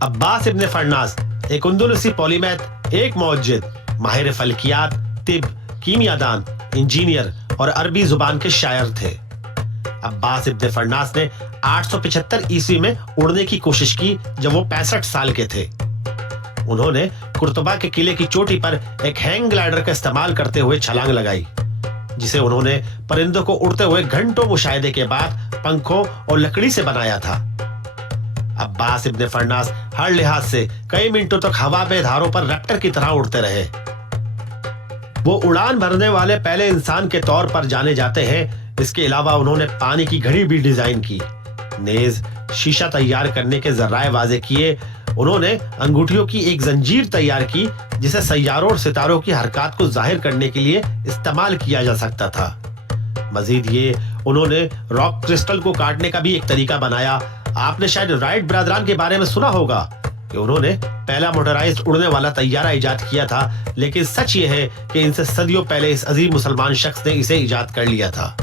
عباس ابن فرناس ایک اندلسی پولیمیتھ، ایک موجد، ماہر فلکیات، طب، کیمیاء دان، انجینئر اور عربی زبان کے شاعر تھے۔ عباس ابن فرناس نے 875 عیسوی میں اڑنے کی کوشش کی جب وہ 65 سال کے تھے۔ انہوں نے قرطبہ کے قلعے کی چوٹی پر ایک ہینگ گلائڈر کا استعمال کرتے ہوئے چھلانگ لگائی، جسے انہوں نے پرندوں کو اڑتے ہوئے گھنٹوں مشاہدے کے بعد پنکھوں اور لکڑی سے بنایا تھا۔ عباس ابن فرناس ہر لحاظ سے کئی منٹوں تک ہوا میں دھاروں پر ریپٹر کی طرح اڑتے رہے۔ وہ اڑان بھرنے والے پہلے انسان کے طور پر جانے جاتے ہیں۔ اس کے علاوہ انہوں نے پانی کی گھڑی بھی ڈیزائن کی، نیز شیشہ تیار کرنے کے ذرائع واضح کیے۔ انہوں نے انگوٹھیوں کی ایک زنجیر تیار کی جسے سیاروں اور ستاروں کی حرکات کو ظاہر کرنے کے لیے استعمال کیا جا سکتا تھا۔ مزید یہ انہوں نے راک کرسٹل کو کاٹنے کا بھی ایک طریقہ بنایا۔ آپ نے شاید رائٹ برادران کے بارے میں سنا ہوگا کہ انہوں نے پہلا موٹرائزڈ اڑنے والا طیارہ ایجاد کیا تھا، لیکن سچ یہ ہے کہ ان سے صدیوں پہلے اس عظیم مسلمان شخص نے اسے ایجاد کر لیا تھا۔